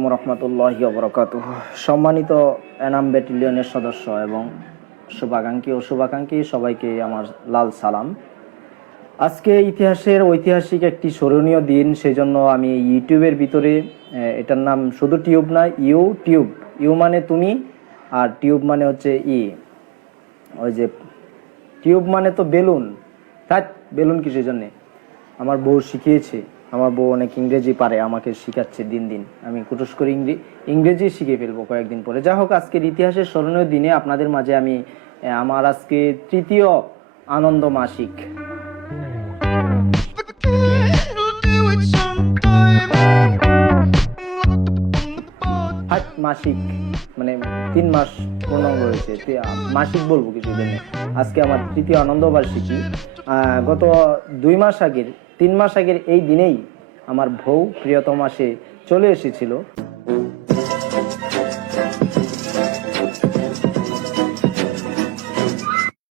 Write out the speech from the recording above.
আলাইকুম রহমতুল্লাহি ওয়া বারাকাতুহু। সম্মানিত এনাম ব্যাটালিয়নের সদস্য এবং শুভাকাঙ্ক্ষী সবাইকে আমার লাল সালাম। আজকে ইতিহাসের ঐতিহাসিক একটি স্মরণীয় দিন, সেজন্য আমি ইউটিউবের ভিতরে, এটার নাম শুধু টিউব না, ইউটিউব। ইউ মানে তুমি আর টিউব মানে হচ্ছে ওই যে টিউব মানে তো বেলুন। বেলুন কিসের জন্যে? আমার বউ শিখিয়েছে, আমার বউ অনেক ইংরেজি পারে, আমাকে শিখাচ্ছে দিন দিন। আমি কুটুস করে ইংরেজি শিখে ফেলবো কয়েকদিন পরে। যা হোক, আজকের ইতিহাসের স্মরণীয় দিনে আপনাদের মাঝে আমি আমার আজকে তৃতীয় আনন্দ মাসিক মাসিক মানে 3 মাস পূর্ণাঙ্গ হয়েছে, মাসিক বলবো কিছু জন্য। আজকে আমার তৃতীয় আনন্দ বার্ষিকী। গত 3 মাস আগের এই দিনেই আমার বউ প্রিয়তম মাসে চলে এসেছিল।